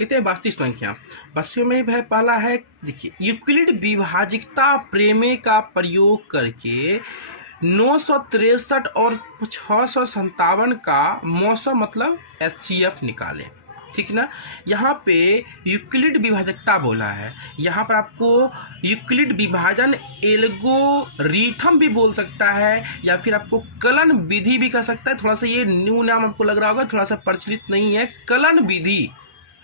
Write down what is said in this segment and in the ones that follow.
इतने वास्तविक संख्या बच्चों में वह पहला है। देखिए, यूक्लिड विभाजिकता प्रमेय का प्रयोग करके 963 और 657 का मौसम मतलब HCF निकालें। ठीक ना। यहाँ पे यूक्लिड विभाजकता बोला है, यहाँ पर आपको यूक्लिड विभाजन एल्गोरिथम भी बोल सकता है या फिर आपको कलन विधि भी कह सकता है। थोड़ा सा ये न्यू नाम आपको लग रहा होगा, थोड़ा सा प्रचलित नहीं है, कलन विधि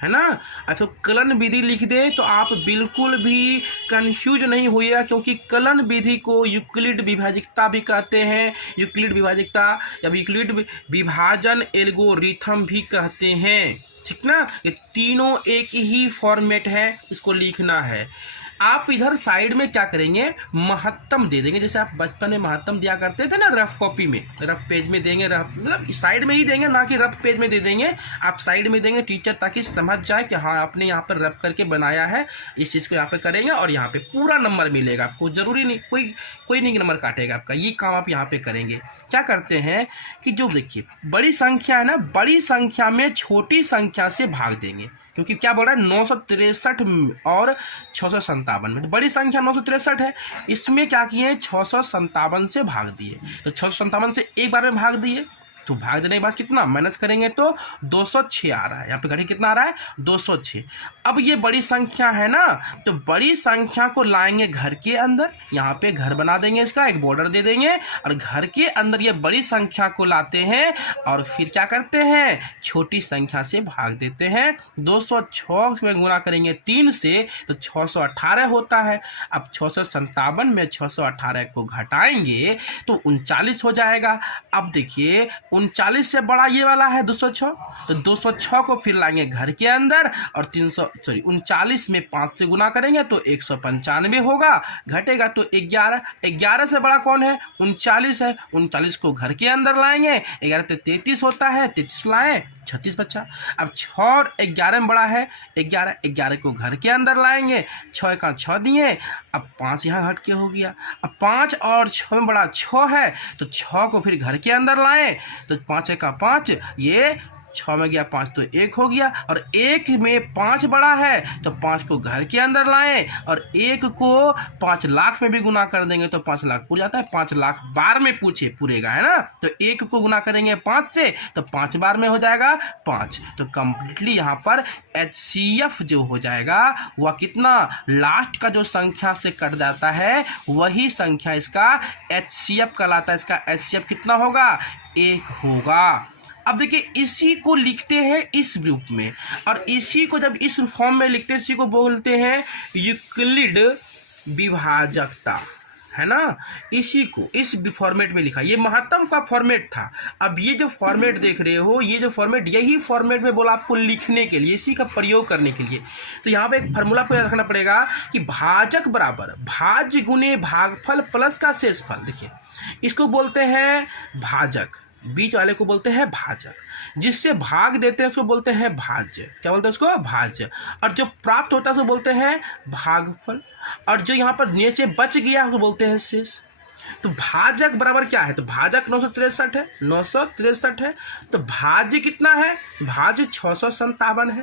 है ना। अब तो कलन विधि लिख दे तो आप बिल्कुल भी कंफ्यूज नहीं होइएगा, क्योंकि कलन विधि को यूक्लिड विभाजिकता भी कहते हैं, यूक्लिड विभाजिकता या यूक्लिड विभाजन एल्गोरिथम भी कहते हैं। ठीक ना। ये तीनों एक ही फॉर्मेट है, इसको लिखना है। आप इधर साइड में क्या करेंगे, महत्तम दे देंगे, जैसे आप बचपन में महत्तम दिया करते थे ना, रफ कॉपी में, रफ पेज में देंगे, रफ मतलब साइड में ही देंगे, ना कि रफ पेज में दे देंगे, आप साइड में देंगे टीचर, ताकि समझ जाए कि हाँ आपने यहाँ पर रफ करके बनाया है, इस चीज़ को यहाँ पे करेंगे और यहाँ पे पूरा नंबर मिलेगा आपको। जरूरी नहीं कोई नहीं नंबर काटेगा आपका, ये काम आप यहाँ पे करेंगे। क्या करते हैं कि जो देखिए बड़ी संख्या है ना, बड़ी संख्या में छोटी संख्या से भाग देंगे, क्योंकि क्या बोल रहा है 963 और 657 में, तो बड़ी संख्या 963 है, इसमें क्या किए 657 से भाग दिए, तो 657 से एक बार में भाग दिए, तो भाग देने के बाद कितना माइनस करेंगे तो 206 आ रहा है। यहाँ पे घड़ी कितना आ रहा है 206। अब ये बड़ी संख्या है ना, तो बड़ी संख्या को लाएंगे घर के अंदर, यहाँ पे घर बना देंगे, इसका एक बॉर्डर दे देंगे और घर के अंदर ये बड़ी संख्या को लाते हैं और फिर क्या करते हैं छोटी संख्या से भाग देते हैं। 206 में गुना करेंगे 3 से तो 618 होता है। अब 657 में 618 को घटाएंगे तो 39 हो जाएगा। अब देखिए 39 से बड़ा ये वाला है 206, तो 206 को फिर लाएंगे घर के अंदर और 39 में 5 से गुना करेंगे तो 195 होगा, घटेगा तो 11 से बड़ा कौन है 39 है, 39 को घर के अंदर लाएंगे, 11 से 33 होता है, 33 लाएं 36 बचा। अब 6 और 11 में बड़ा है 11 को घर के अंदर लाएंगे, 6 का 6 दिए, अब 5 यहाँ हट के हो गया। अब 5 और 6 में बड़ा 6 है, तो 6 को फिर घर के अंदर लाएं तो 5 का 5, ये 6 में गया 5 तो 1 हो गया, और 1 में 5 बड़ा है तो 5 को घर के अंदर लाएं और 1 को 5 लाख में भी गुना कर देंगे तो 5 लाख पूरा जाता है। 5 लाख बार में पूरेगा है ना, तो 1 को गुना करेंगे 5 से तो 5 बार में हो जाएगा 5, तो कंप्लीटली यहाँ पर HCF जो हो जाएगा वह कितना लास्ट का जो संख्या से कट जाता है वही संख्या इसका HCF कहलाता है। इसका HCF कितना होगा 1 होगा। अब देखिए इसी को लिखते हैं इस रूप में, और इसी को जब इस फॉर्म में लिखते हैं इसी को बोलते हैं यूक्लिड विभाजकता, है ना। इसी को इस फॉर्मेट में लिखा, ये महत्तम का फॉर्मेट था। अब ये जो फॉर्मेट देख रहे हो, ये जो फॉर्मेट, यही फॉर्मेट में बोला आपको लिखने के लिए, इसी का प्रयोग करने के लिए। तो यहाँ पे एक फार्मूला को रखना पड़ेगा कि भाजक बराबर भाज्य गुने भागफल प्लस का शेषफल। देखिए इसको बोलते हैं भाजक, बीच वाले को बोलते हैं भाजक, जिससे भाग देते हैं उसको बोलते हैं भाज्य। क्या बोलते हैं उसको भाज्य, और जो प्राप्त होता है उसको बोलते हैं भागफल, और जो यहाँ पर नीचे बच गया उसको बोलते हैं शेष। तो भाजक बराबर क्या है, तो भाजक 963 है, 963 है, तो भाज्य कितना है, भाज्य 657 है।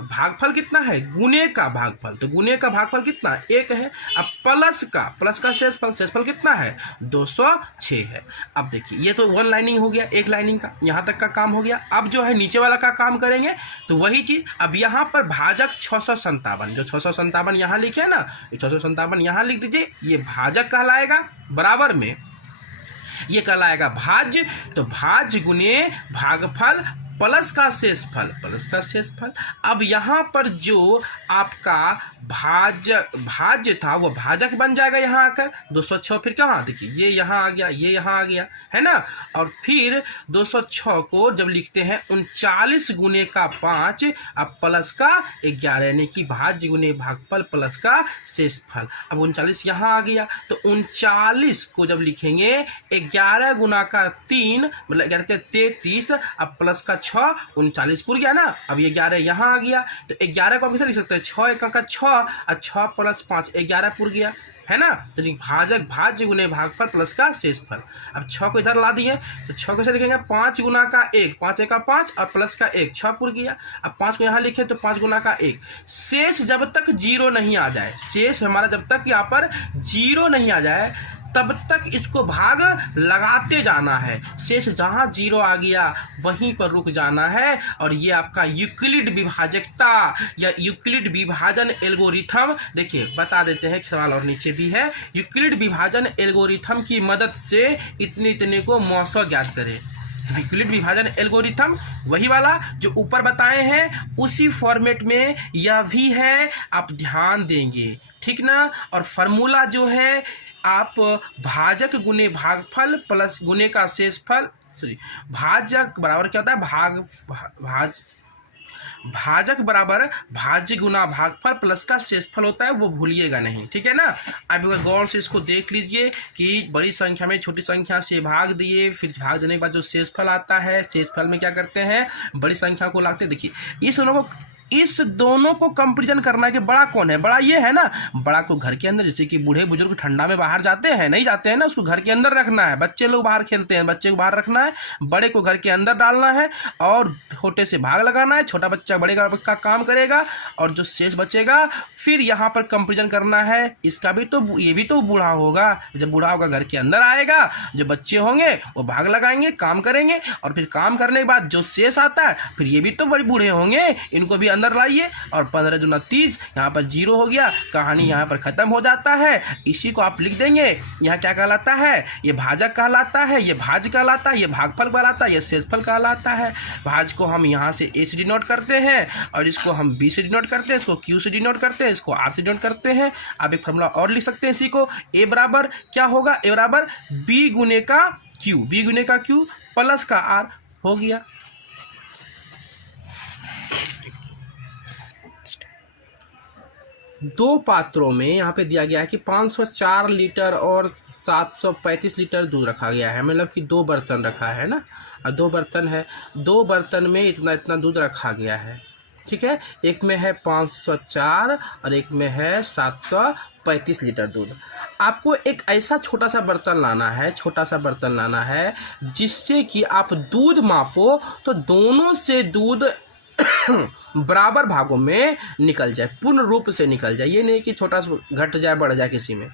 भागफल कितना है, गुने का भागफल, तो गुने का भागफल कितना 1 है। अब प्लस का शेषफल कितना है 206 है। अब देखिए ये तो वन लाइनिंग हो गया, एक लाइनिंग का यहाँ तक का काम हो गया। अब जो है नीचे वाला का काम करेंगे तो वही चीज। अब यहाँ पर भाजक 657, जो 657 यहाँ लिखे है ना, 657 यहाँ लिख दीजिए, ये भाजक कहलाएगा, बराबर में ये कहलाएगा भाज्य। तो भाज्य गुने भागफल प्लस का शेषफल। अब यहाँ पर जो आपका भाज्य था वो भाजक बन जाएगा यहाँ आकर 206, फिर कहाँ देखिए ये यहाँ आ गया, ये यहाँ आ गया, है ना। और फिर 206 को जब लिखते हैं 39 गुने का 5 अब प्लस का 11, यानी कि भाज्य गुने भागफल प्लस का शेषफल। अब 39 यहाँ आ गया, तो 39 को जब लिखेंगे 11 गुना का 3 मतलब 11 के 33, अब प्लस का 6 39 पुर गया ना। अब ये 11 यहाँ आ गया, तो 11 को आप कैसे लिख सकते हैं, 6 1 का 6 और 6 + 5 11 पुर गया है ना। तो भाजक भाज्य गुने भागफल प्लस का शेषफल। अब 6 को इधर ला दिए तो 6 कैसे लिखेंगे, 5 गुना का 1, 5 1 का 5 और प्लस का 1, 6 पुर गया। अब 5 को यहाँ लिखे तो 5 गुना का 1। शेष जब तक 0 नहीं आ जाए, शेष हमारा जब तक यहाँ पर 0 नहीं आ जाए तब तक इसको भाग लगाते जाना है। शेष जहाँ 0 आ गया वहीं पर रुक जाना है। और ये आपका यूक्लिड विभाजकता या यूक्लिड विभाजन एल्गोरिथम, देखिए बता देते हैं, सवाल और नीचे भी है। यूक्लिड विभाजन एल्गोरिथम की मदद से इतने इतने को मौसा ज्ञात करें। यूक्लिड विभाजन एल्गोरिथम वही वाला जो ऊपर बताए हैं, उसी फॉर्मेट में यह भी है, आप ध्यान देंगे, ठीक ना। और फार्मूला जो है आप भाजक गुने भागफल प्लस गुने का शेषफल, सॉरी भाजक बराबर क्या होता है, भाजक बराबर भाज्य गुना भागफल प्लस का शेषफल होता है, वो भूलिएगा नहीं, ठीक है ना। आप अगर गौर से इसको देख लीजिए कि बड़ी संख्या में छोटी संख्या से भाग दिए, फिर भाग देने के बाद जो शेषफल आता है, शेषफल में क्या करते हैं, बड़ी संख्या को लाते हैं। देखिए इस दोनों को कंपेरिजन करना है कि बड़ा कौन है, बड़ा ये है ना। बड़ा को घर के अंदर, जैसे कि बूढ़े बुजुर्ग ठंडा में बाहर जाते हैं, नहीं जाते हैं ना, उसको घर के अंदर रखना है। बच्चे लोग बाहर खेलते हैं, बच्चे को बाहर रखना है, बड़े को घर के अंदर डालना है और छोटे से भाग लगाना है। छोटा बच्चा बड़े का काम करेगा और जो शेष बचेगा फिर यहाँ पर कंपेरिजन करना है। इसका भी तो, ये भी तो बूढ़ा होगा, जब बूढ़ा होगा घर के अंदर आएगा, जो बच्चे होंगे वो भाग लगाएंगे, काम करेंगे और फिर काम करने के बाद जो शेष आता है फिर ये भी तो बड़े बूढ़े होंगे, इनको भी अंदर लाइए। और 15 दूना 30, यहाँ पर 0 हो गया, कहानी यहाँ पर खत्म हो जाता है। इसी को आप लिख देंगे, यहाँ क्या कहलाता है, ये भाजक कहलाता है, ये भाज्य कहलाता है, ये भागफल कहलाता है, ये शेषफल कहलाता है। भाज्य को हम यहाँ से A से डिनोट करते हैं और इसको हम B से डिनोट करते हैं, इसको Q से डिनोट करते हैं, इसको R से डिनोट करते हैं। आप एक फॉर्मूला और लिख सकते हैं इसी को, A बराबर क्या होगा, A बराबर B गुने का Q, B गुने का Q प्लस का R हो गया। दो पात्रों में यहाँ पे दिया गया है कि 504 लीटर और 735 लीटर दूध रखा गया है, मतलब कि 2 बर्तन रखा है ना, और 2 बर्तन है, 2 बर्तन में इतना इतना दूध रखा गया है, ठीक है। एक में है 504 और एक में है 735 लीटर दूध। आपको एक ऐसा छोटा सा बर्तन लाना है, छोटा सा बर्तन लाना है जिससे कि आप दूध मापो तो दोनों से दूध बराबर भागों में निकल जाए, पूर्ण रूप से निकल जाए। ये नहीं कि छोटा सा घट जाए बढ़ जाए किसी में।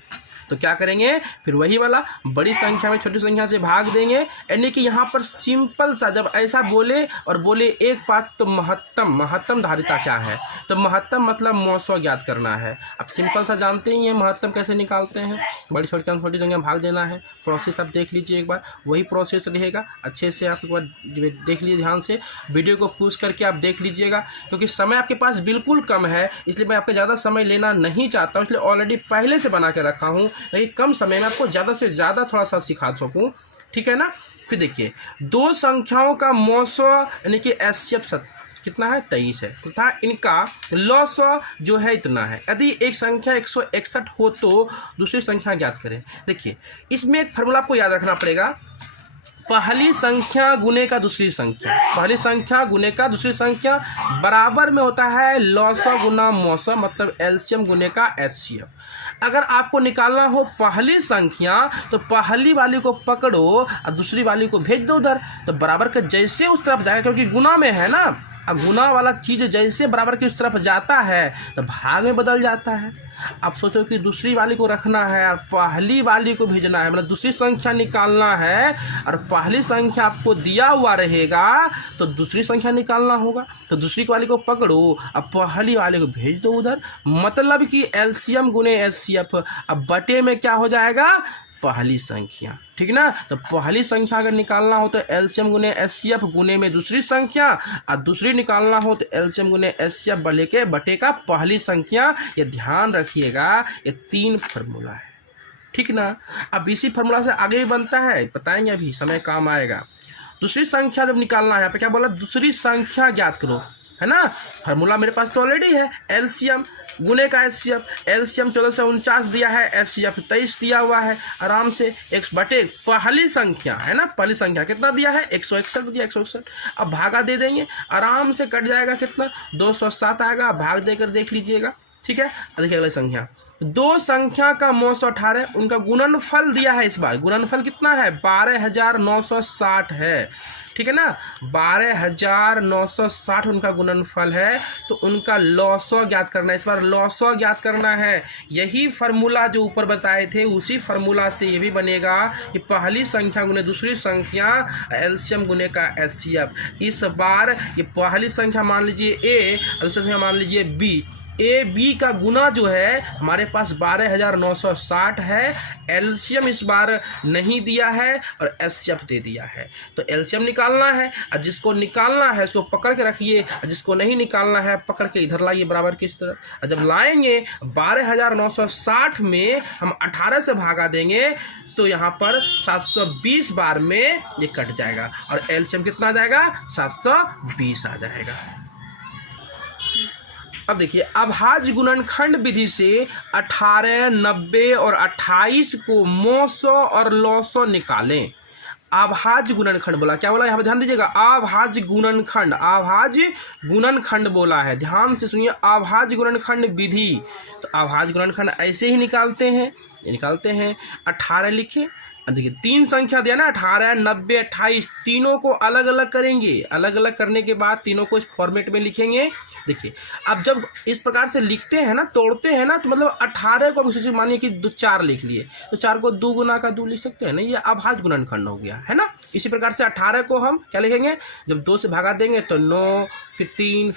तो क्या करेंगे, फिर वही वाला बड़ी संख्या में छोटी संख्या से भाग देंगे। यानी कि यहाँ पर सिंपल सा जब ऐसा बोले और बोले एक बात, तो महत्तम धारिता क्या है, तो महत्तम मतलब मौसो ज्ञात करना है। अब सिंपल सा जानते ही हैं महत्तम कैसे निकालते हैं, बड़ी छोटी संख्या भाग देना है। प्रोसेस आप देख लीजिए एक बार, वही प्रोसेस रहेगा, अच्छे से आप एक बार देख लीजिए, ध्यान से वीडियो को पूछ करके आप देख लीजिएगा, क्योंकि समय आपके पास बिल्कुल कम है, इसलिए मैं आपका ज़्यादा समय लेना नहीं चाहता हूँ, इसलिए ऑलरेडी पहले से बना के रखा हूँ ताकि कम समय में आपको ज़्यादा से ज़्यादा थोड़ा सा सिखा सकूँ, ठीक है ना। फिर देखिए, 2 संख्याओं का मौसो यानी कि एचसीएफ कितना है, 23 है, तथा इनका लॉसो जो है इतना है। यदि एक संख्या 161 हो तो दूसरी संख्या ज्ञात करें। देखिए, इसमें एक फार्मूला आपको याद रखना पड़ेगा, पहली संख्या गुने का दूसरी संख्या, पहली संख्या गुने का दूसरी संख्या बराबर में होता है लॉसो गुना मौसो, मतलब एलसीएम गुने का एचसीएफ। अगर आपको निकालना हो पहली संख्या तो पहली वाली को पकड़ो और दूसरी वाली को भेज दो उधर, तो बराबर का जैसे उस तरफ जाएगा, क्योंकि गुना में है ना, अब गुना वाला चीज़ जैसे बराबर की उस तरफ जाता है तो भाग में बदल जाता है। अब सोचो कि दूसरी वाली को रखना है और पहली वाली को भेजना है, मतलब दूसरी संख्या निकालना है और पहली संख्या आपको दिया हुआ रहेगा तो दूसरी संख्या निकालना होगा। तो दूसरी वाली को पकड़ो अब पहली वाली को भेज दो उधर, मतलब कि एलसीएम गुने एचसीएफ। अब बटे में क्या हो जाएगा, पहली संख्या, ठीक ना। तो पहली संख्या अगर निकालना हो तो एलसीएम गुने एचसीएफ गुने में दूसरी संख्या, और दूसरी निकालना हो तो एलसीएम गुने एचसीएफ बटे का पहली संख्या। ये ध्यान रखिएगा, ये 3 फार्मूला है, ठीक ना। अब इसी फार्मूला से आगे भी बनता है, बताएंगे अभी, समय काम आएगा। दूसरी संख्या जब निकालना है, यहाँ पे क्या बोला, दूसरी संख्या ज्ञात करो, है ना। फार्मूला मेरे पास तो ऑलरेडी है, एलसीएम गुने का एचसीएफ, एलसीएम 1449 दिया है, एचसीएफ 23 दिया हुआ है, आराम से x बटे पहली संख्या है ना, पहली संख्या कितना दिया है 161 दिया, 161। अब भागा दे देंगे, आराम से कट जाएगा, कितना 207 आएगा, भाग देकर देख लीजिएगा, ठीक है। देखिए अगली संख्या, दो संख्या का 918, उनका गुणनफल दिया है, इस बार गुणनफल कितना है 12960 है, ठीक है ना, 12960 उनका गुणनफल है। तो उनका लॉसो ज्ञात करना है, इस बार लॉसो ज्ञात करना है। यही फार्मूला जो ऊपर बताए थे उसी फार्मूला से ये भी बनेगा कि पहली संख्या गुने दूसरी संख्या, एलसीएम गुने का एचसीएफ। इस बार ये पहली संख्या मान लीजिए ए, दूसरी संख्या मान लीजिए बी, ए बी का गुना जो है हमारे पास 12960 है, एलसीएम इस बार नहीं दिया है और एचसीएफ दे दिया है। तो एलसीएम निकालना है, और जिसको निकालना है उसको पकड़ के रखिए, और जिसको नहीं निकालना है पकड़ के इधर लाइए बराबर की तरफ। और जब लाएंगे 12960 में हम 18 से भागा देंगे तो यहाँ पर 720 बार में ये कट जाएगा, और एलसीएम कितना आ जाएगा 720 आ जाएगा। अब देखिए अभाज्य गुणनखंड विधि से 18, 90 और 28 को 900 और 900 निकालें। अभाज्य गुणनखंड बोला, क्या बोला यहाँ पे ध्यान दीजिएगा, अभाज्य गुणनखंड, अभाज्य गुणनखंड बोला है, ध्यान से सुनिए, अभाज्य गुणनखंड विधि। तो अभाज्य गुणनखंड ऐसे ही निकालते हैं, ये निकालते हैं 18 लिखे, देखिए तीन संख्या दिया ना 18, 90, 28, तीनों को अलग अलग करेंगे, अलग अलग करने के बाद तीनों को इस फॉर्मेट में लिखेंगे। देखिए अब जब इस प्रकार से लिखते हैं ना, तोड़ते हैं ना, तो मतलब 18 को मानिए कि 4 लिख लिए, तो 4 को 2 गुना का 2 लिख सकते हैं ना, ये अभाज्य गुणनखंड हो गया है ना। इसी प्रकार से 18 को हम क्या लिखेंगे, जब 2 से भागा देंगे तो 9, फिर 3,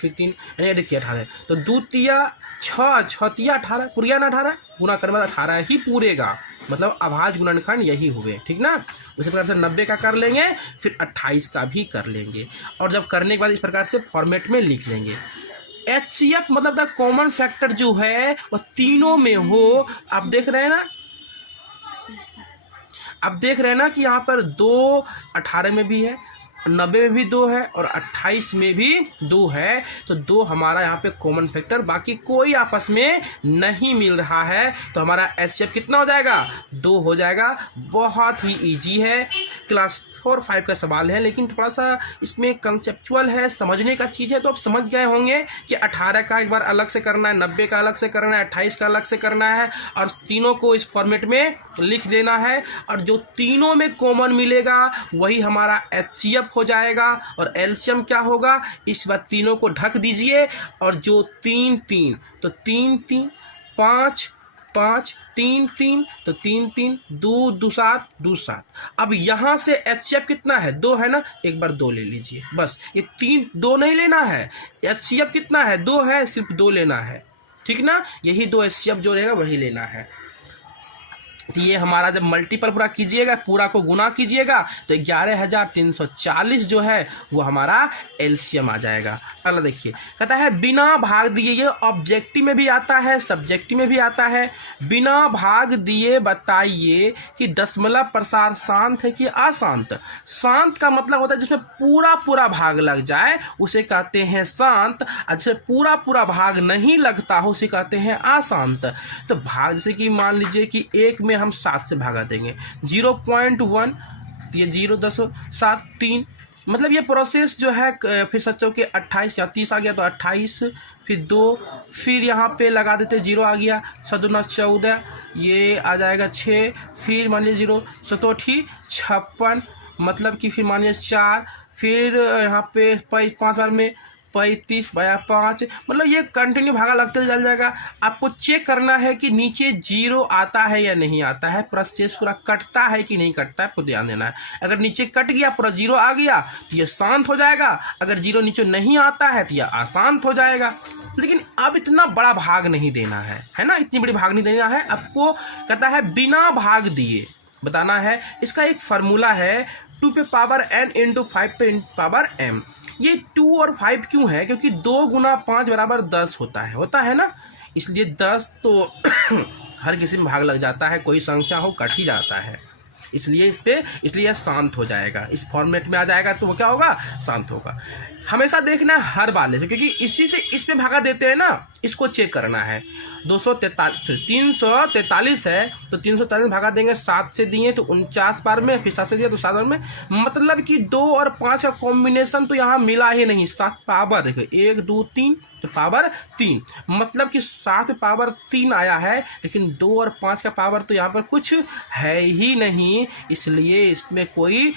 यानी देखिए 18, तो 2 तिया 6, 6 तिया 18, पुरिया ना 18, गुना करने बाद 18 ही पूरेगा, मतलब अभाज्य गुणनखंड यही हुए, ठीक ना। उसी प्रकार से 90 का कर लेंगे, फिर 28 का भी कर लेंगे, और जब करने के बाद इस प्रकार से फॉर्मेट में लिख लेंगे। एचसीएफ मतलब द कॉमन फैक्टर जो है वह तीनों में हो। आप देख रहे हैं ना, आप देख रहे हैं ना कि यहाँ पर 2 18 में भी है, 90 में भी 2 है, और 28 में भी 2 है, तो 2 हमारा यहाँ पे कॉमन फैक्टर, बाकी कोई आपस में नहीं मिल रहा है, तो हमारा एचसीएफ कितना हो जाएगा 2 हो जाएगा। बहुत ही इजी है, क्लास 4, 5 का सवाल है, लेकिन थोड़ा सा इसमें कंसेप्चुअल है, समझने का चीज़ है। तो आप समझ गए होंगे कि 18 का एक बार अलग से करना है, 90 का अलग से करना है, 28 का अलग से करना है, और तीनों को इस फॉर्मेट में लिख देना है, और जो तीनों में कॉमन मिलेगा वही हमारा एचसीएफ हो जाएगा। और एलसीएम क्या होगा, इस बार तीनों को ढक दीजिए, और जो 3, 3 तो 3, 3 5, 5 3, 3 तो 3, 3 2, 2 7, 2 7। अब यहाँ से एचसीएफ कितना है 2 है ना, एक बार 2 ले लीजिए, बस ये 3 2 नहीं लेना है, एचसीएफ कितना है 2 है, सिर्फ 2 लेना है, ठीक ना। यही 2 एचसीएफ जो रहेगा वही लेना है। तो ये हमारा जब मल्टीपल पूरा कीजिएगा, पूरा को गुना कीजिएगा, तो 11340 जो है वो हमारा एलसीएम आ जाएगा। अगला देखिए, कहता है बिना भाग दिए, ये ऑब्जेक्टिव में भी आता है, सब्जेक्टिव में भी आता है। बिना भाग दिए बताइए कि दशमलव प्रसार शांत है कि अशांत। शांत का मतलब होता है जिसमें पूरा पूरा भाग लग जाए उसे कहते हैं शांत, जिसमें पूरा पूरा भाग नहीं लगता हो उसे कहते हैं अशांत। तो भाग जैसे कि मान लीजिए कि 1 में हम 7 से भागा देंगे, 0.1, ये 0.7 3, मतलब ये प्रोसेस जो है, फिर सच्चों के 28 या 30 आ गया तो 28, फिर 2, फिर यहाँ पे लगा देते 0 आ गया, 7×9 14, ये आ जाएगा 6, फिर मान लीजिए 0 7 56, मतलब कि फिर मान लीजिए 4, फिर यहाँ पे 5 बार में 35 / 5, मतलब ये कंटिन्यू भागा लगते चल जाएगा। आपको चेक करना है कि नीचे 0 आता है या नहीं आता है, प्रोसेस पूरा कटता है कि नहीं कटता है, आपको ध्यान देना है। अगर नीचे कट गया, पूरा 0 आ गया तो ये शांत हो जाएगा, अगर 0 नीचे नहीं आता है तो ये अशांत हो जाएगा। लेकिन अब इतना बड़ा भाग नहीं देना है ना, इतनी बड़ी भाग नहीं देना है आपको। कहता है बिना भाग दिए बताना है। इसका एक फार्मूला है 2 पे पावर n × 5 पे पावर m। ये 2 और 5 क्यों है, क्योंकि 2 × 5 = 10 होता है ना, इसलिए 10 तो हर किसी में भाग लग जाता है, कोई संख्या हो कट ही जाता है। इसलिए यह शांत हो जाएगा। इस फॉर्मेट में आ जाएगा तो वो क्या होगा, शांत होगा। हमेशा देखना है हर वाले से, क्योंकि इसी से इसमें भागा देते हैं ना, इसको चेक करना है। 343 है तो 343 भागा देंगे 7 से दिए तो 49 बार में, फिर 7 से दिया तो 7 बार में, मतलब कि 2 और 5 का कॉम्बिनेशन तो यहाँ मिला ही नहीं। 7 पावर देखो 1 2 3 तो पावर 3, मतलब कि 7 पावर 3 आया है, लेकिन 2 और 5 का पावर तो यहाँ पर कुछ है ही नहीं, इसलिए इसमें कोई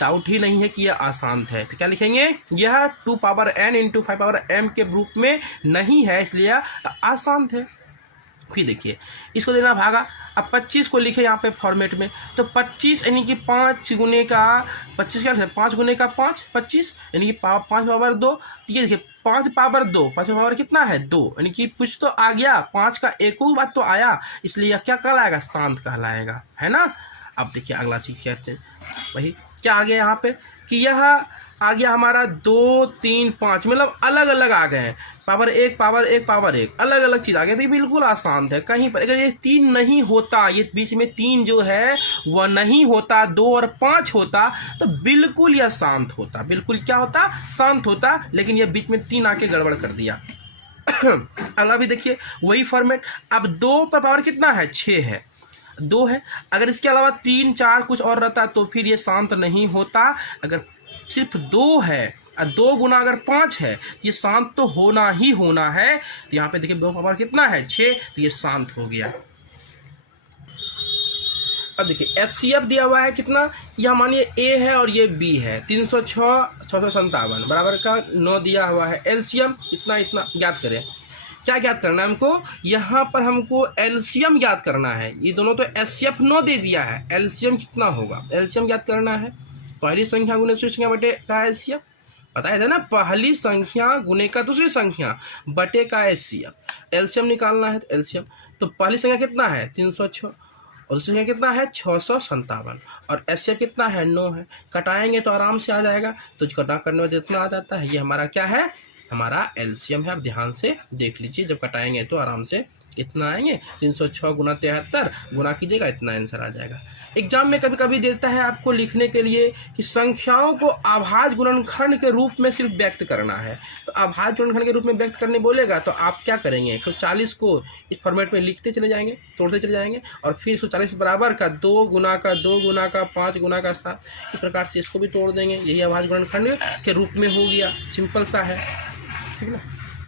डाउट ही नहीं है कि यह अशांत है। तो क्या लिखेंगे, यह 2 power n into 5 power m के रूप में नहीं है, इसलिए अशांत है। फिर देखिए इसको देना भागा। अब 25 को लिखे यहाँ पे फॉर्मेट में, तो 25 यानी कि 5 गुने का 25 क्या है, 5 गुने का 5 25 यानी कि 5 पावर 2। ये देखिए 5 पावर 2, 5 पावर कितना है 2, यानी कि कुछ तो आ गया, 5 का एक ही बात तो आया, इसलिए यह क्या कहलाएगा, शांत कहलाएगा, है ना। अब देखिए अगला चीज क्या है, वही क्या आ गया यहाँ पे कि यह आ गया हमारा 2 3 5, मतलब अलग अलग आ गए हैं, पावर 1 पावर 1 पावर 1, अलग अलग चीज़ आ गई। तो ये बिल्कुल आसान है। कहीं पर अगर ये 3 नहीं होता, ये बीच में 3 जो है वह नहीं होता, 2 और 5 होता तो बिल्कुल यह शांत होता, बिल्कुल क्या होता, शांत होता, लेकिन यह बीच में 3 आके गड़बड़ कर दिया। अगला भी देखिए वही फॉर्मेट। अब 2 पर पावर कितना है, 6 है, 2 है। अगर इसके अलावा 3 4 कुछ और रहता तो फिर ये शांत नहीं होता। अगर सिर्फ 2 है और 2 गुना अगर 5 है ये शांत तो होना ही होना है। तो यहाँ पे देखिए 2 पावर कितना है, 6, तो ये शांत हो गया। अब देखिए HCF दिया हुआ है कितना, यह मानिए A है और ये B है, 306 657 बराबर का 9 दिया हुआ है। एलसीएम इतना ज्ञात करें। क्या ज्ञात करना है हमको, यहाँ पर हमको एलसीएम ज्ञात करना है। ये दोनों तो HCF 9 दे दिया है, एलसीएम कितना होगा, एलसीएम ज्ञात करना है। पहली संख्या गुने दूसरी संख्या बटे का HCF, पता है ना, पहली संख्या गुने का दूसरी संख्या बटे का HCF। एलसीएम निकालना है तो एलसीएम, तो पहली संख्या कितना है 306 और दूसरी संख्या कितना है 657 और HCF कितना है 9 है। कटाएंगे तो आराम से आ जाएगा, तो कटा करने में जितना आ जाता है ये हमारा क्या है, हमारा एलसीएम है। आप ध्यान से देख लीजिए, जब कटाएंगे तो आराम से इतना आएंगे, 306 गुना 73 गुना कीजिएगा, इतना आंसर आ जाएगा। एग्जाम में कभी कभी देता है आपको लिखने के लिए कि संख्याओं को अभाज्य गुणनखंड के रूप में सिर्फ व्यक्त करना है। तो अभाज्य गुणनखंड के रूप में व्यक्त करने बोलेगा तो आप क्या करेंगे, 140 को इस फॉर्मेट में लिखते चले जाएंगे, तोड़ते चले जाएंगे, और फिर 140 बराबर का 2 गुना का 2 गुना का 5 गुना का 7, इस प्रकार से इसको भी तोड़ देंगे। यही अभाज्य गुणनखंड के रूप में हो गया, सिंपल सा है, ठीक है ना।